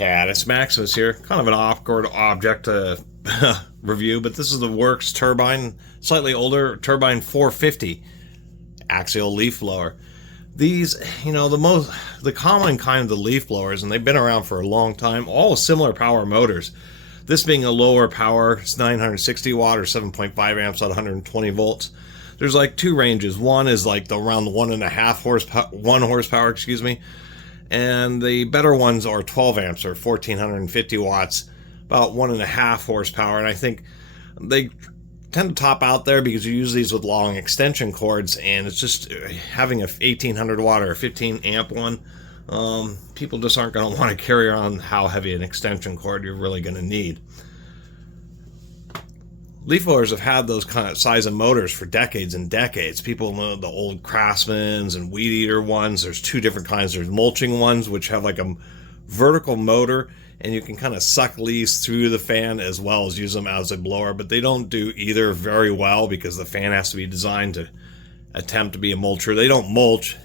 Catus, Maximus here. Kind of an awkward object to review, but this is the Worx turbine, slightly older Turbine 450 axial leaf blower. These, the common kind of the leaf blowers, and they've been around for a long time, all with similar power motors. This being a lower power, it's 960 watt or 7.5 amps at 120 volts. There's like two ranges. One is like around 1 horsepower, and the better ones are 12 amps or 1450 watts, about 1.5 horsepower. And I think they tend to top out there because you use these with long extension cords, and it's just having a 1800 watt or a 15 amp one. People just aren't going to want to carry around how heavy an extension cord you're really going to need. Leaf blowers have had those kind of size of motors for decades and decades. People know the old Craftsmans and Weed Eater ones. There's two different kinds. There's mulching ones, which have like a vertical motor, and you can kind of suck leaves through the fan as well as use them as a blower, but they don't do either very well because the fan has to be designed to attempt to be a mulcher. They don't mulch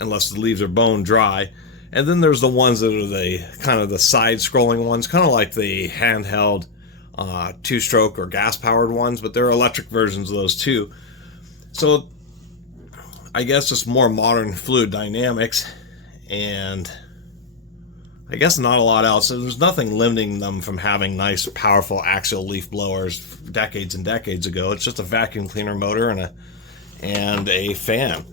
unless the leaves are bone dry. And then there's the ones that are the kind of the side scrolling ones, kind of like the handheld two-stroke or gas-powered ones, but there are electric versions of those too. So I guess it's more modern fluid dynamics, and I guess not a lot else. There's nothing limiting them from having nice, powerful axial leaf blowers decades and decades ago. It's just a vacuum cleaner motor and a fan.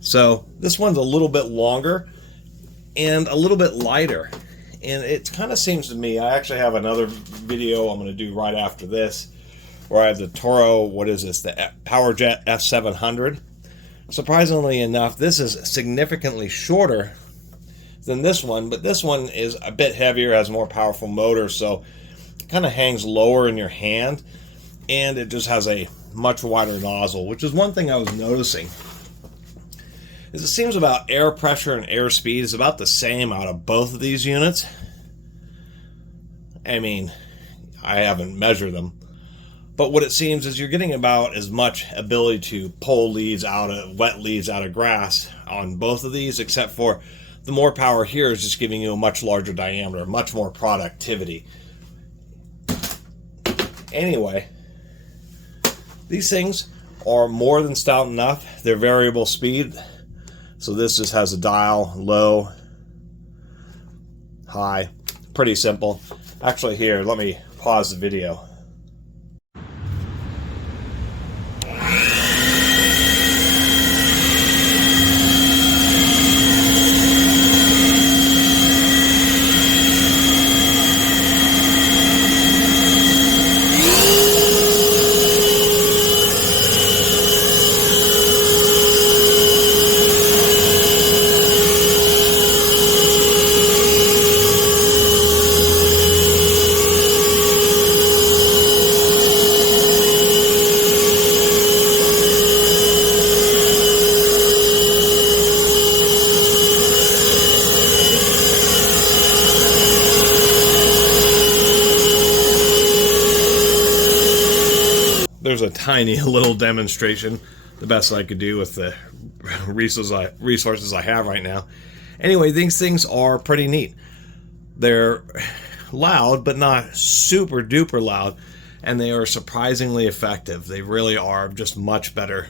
So this one's a little bit longer and a little bit lighter. And it kind of seems to me, I actually have another video I'm going to do right after this, where I have the Toro, the PowerJet F700. Surprisingly enough, this is significantly shorter than this one, but this one is a bit heavier, has more powerful motor, so it kind of hangs lower in your hand, and it just has a much wider nozzle, which is one thing I was noticing. Is it seems about air pressure and air speed is about the same out of both of these units. I mean, I haven't measured them, but what it seems is you're getting about as much ability to pull wet leaves out of grass on both of these, except for the more power here is just giving you a much larger diameter, much more productivity. Anyway, these things are more than stout enough. They're variable speed. So this just has a dial, low, high, pretty simple. Actually here, let me pause the video. There's a tiny little demonstration, the best I could do with the resources I have right now. Anyway, these things are pretty neat. They're loud, but not super duper loud, and they are surprisingly effective. They really are just much better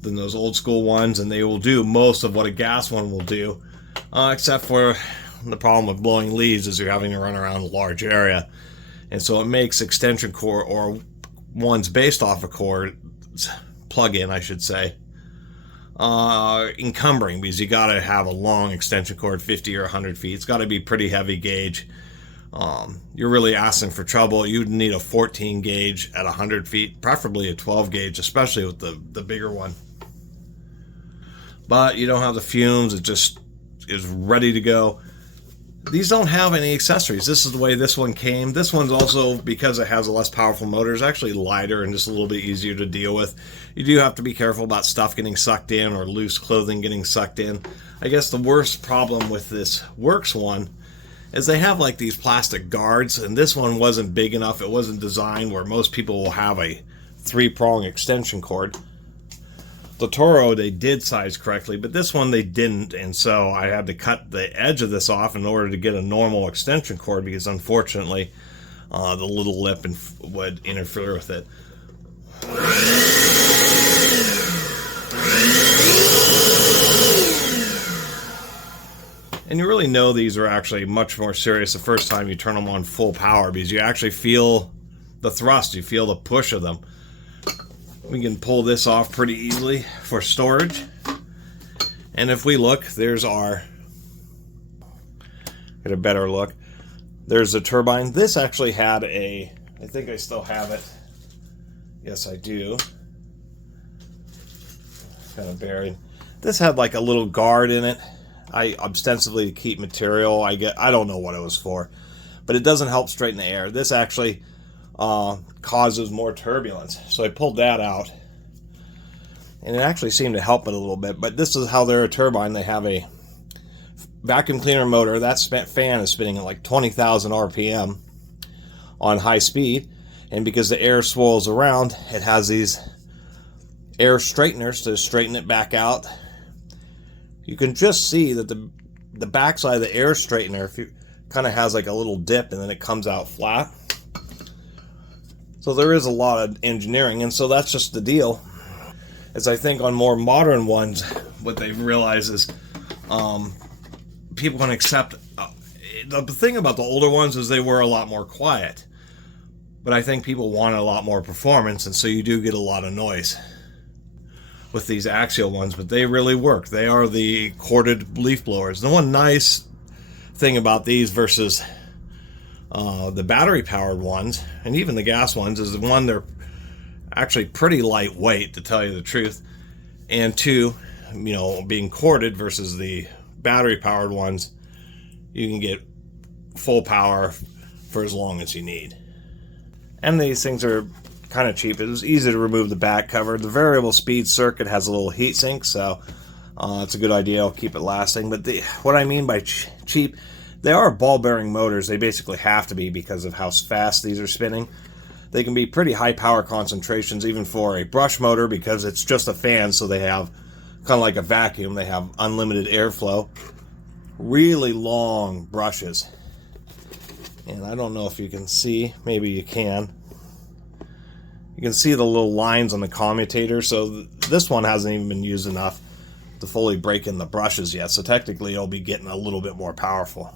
than those old school ones, and they will do most of what a gas one will do, except for the problem with blowing leaves is you're having to run around a large area, and so it makes extension cord or ones based off a cord plug-in, I should say, encumbering, because you got to have a long extension cord, 50 or 100 feet. It's got to be pretty heavy gauge. You're really asking for trouble. You'd need a 14 gauge at 100 feet, preferably a 12 gauge, especially with the bigger one. But you don't have the fumes. It just is ready to go. These don't have any accessories. This is the way this one came. This one's also, because it has a less powerful motor, is actually lighter and just a little bit easier to deal with. You do have to be careful about stuff getting sucked in or loose clothing getting sucked in. I guess the worst problem with this Worx one is they have like these plastic guards, and this one wasn't big enough. It wasn't designed where most people will have a 3-prong extension cord. The Toro, they did size correctly, but this one they didn't, and so I had to cut the edge of this off in order to get a normal extension cord, because unfortunately the little lip would interfere with it. And you really know these are actually much more serious the first time you turn them on full power, because you actually feel the thrust, you feel the push of them. We can pull this off pretty easily for storage. And if we look, there's our, get a better look. There's the turbine. This actually had a, I think I still have it. Yes, I do. Kind of buried. This had like a little guard in it. I ostensibly to keep material. I don't know what it was for, but it doesn't help straighten the air. This actually causes more turbulence. So I pulled that out, and it actually seemed to help it a little bit. But this is how they're a turbine. They have a vacuum cleaner motor. That fan is spinning at like 20,000 RPM on high speed, and because the air swirls around, it has these air straighteners to straighten it back out. You can just see that the backside of the air straightener kind of has like a little dip, and then it comes out flat. So there is a lot of engineering, and so that's just the deal. As I think on more modern ones, what they've realized is people can accept. The thing about the older ones is they were a lot more quiet, but I think people wanted a lot more performance, and so you do get a lot of noise with these Axial ones, but they really work. They are the corded leaf blowers. The one nice thing about these versus the battery powered ones, and even the gas ones, is the one, they're actually pretty lightweight, to tell you the truth, and two, you know, being corded versus the battery powered ones, you can get full power for as long as you need. And these things are kind of cheap. It was easy to remove the back cover. The variable speed circuit has a little heat sink, so it's a good idea. I'll keep it lasting. But what I mean by cheap, they are ball bearing motors. They basically have to be because of how fast these are spinning. They can be pretty high power concentrations even for a brush motor, because it's just a fan, so they have kind of like a vacuum. They have unlimited airflow. Really long brushes. And I don't know if you can see. Maybe you can. You can see the little lines on the commutator. So this one hasn't even been used enough to fully break in the brushes yet. So technically it'll be getting a little bit more powerful.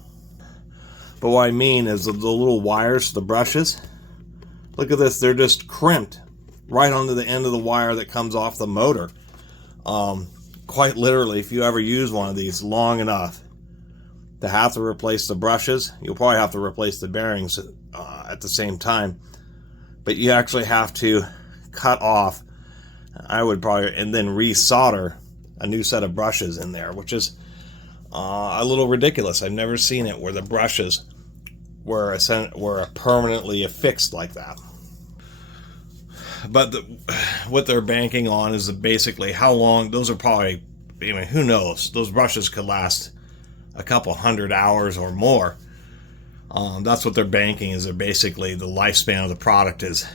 But what I mean is the little wires, the brushes, look at this. They're just crimped right onto the end of the wire that comes off the motor. Quite literally, if you ever use one of these long enough to have to replace the brushes, you'll probably have to replace the bearings at the same time. But you actually have to cut off, I would probably, and then resolder a new set of brushes in there, which is a little ridiculous. I've never seen it where the brushes were permanently affixed like that. But what they're banking on is basically how long, those are probably, I mean, who knows? Those brushes could last a couple 100 hours or more. That's what they're banking, is they're basically the lifespan of the product is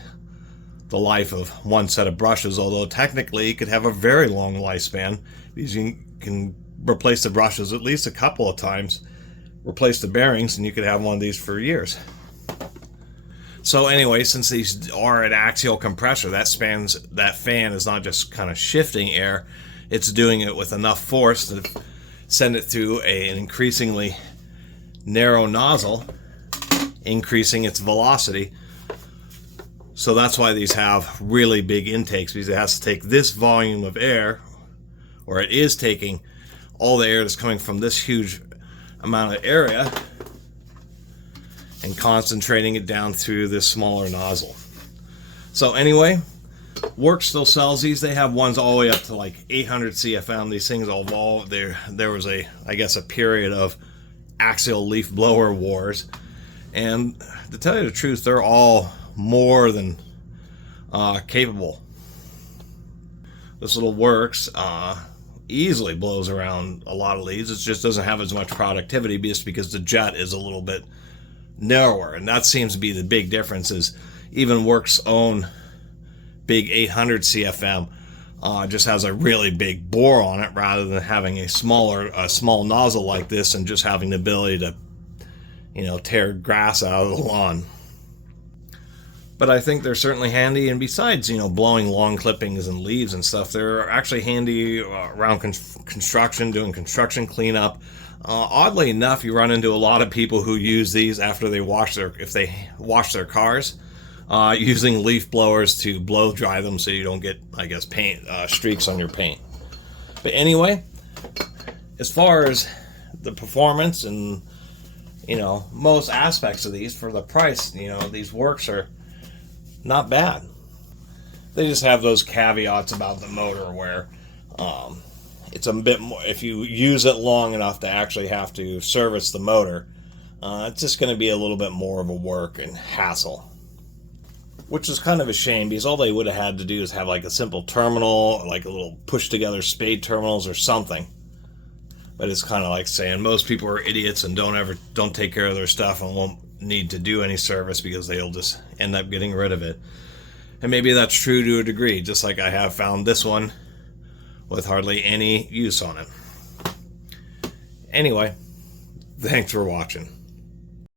the life of one set of brushes, although technically it could have a very long lifespan, because you can replace the brushes at least a couple of times, replace the bearings, and you could have one of these for years. So anyway, since these are an axial compressor, that fan is not just kind of shifting air, it's doing it with enough force to send it through an increasingly narrow nozzle, increasing its velocity. So that's why these have really big intakes, because it has to take this volume of air, or it is taking all the air that's coming from this huge amount of area and concentrating it down through this smaller nozzle. So anyway, Worx still sells these. They have ones all the way up to like 800 CFM. These things all evolved. There was a period of axial leaf blower wars, and to tell you the truth, they're all more than capable. This little Worx easily blows around a lot of leads. It just doesn't have as much productivity just because the jet is a little bit narrower, and that seems to be the big difference. Is even Worx's own big 800 CFM Just has a really big bore on it rather than having a small nozzle like this and just having the ability to, tear grass out of the lawn. But I think they're certainly handy, and besides, blowing lawn clippings and leaves and stuff, they're actually handy around construction, doing construction cleanup. Oddly enough, you run into a lot of people who use these after they if they wash their cars, using leaf blowers to blow dry them so you don't get, I guess, paint streaks on your paint. But anyway, as far as the performance and, most aspects of these for the price, these Worx are not bad. They just have those caveats about the motor where it's a bit more, if you use it long enough to actually have to service the motor, it's just going to be a little bit more of a work and hassle. Which is kind of a shame, because all they would have had to do is have like a simple terminal, like a little push together spade terminals or something. But it's kind of like saying most people are idiots and don't take care of their stuff and won't need to do any service because they'll just end up getting rid of it. And maybe that's true to a degree, just like I have found this one with hardly any use on it. Anyway, thanks for watching.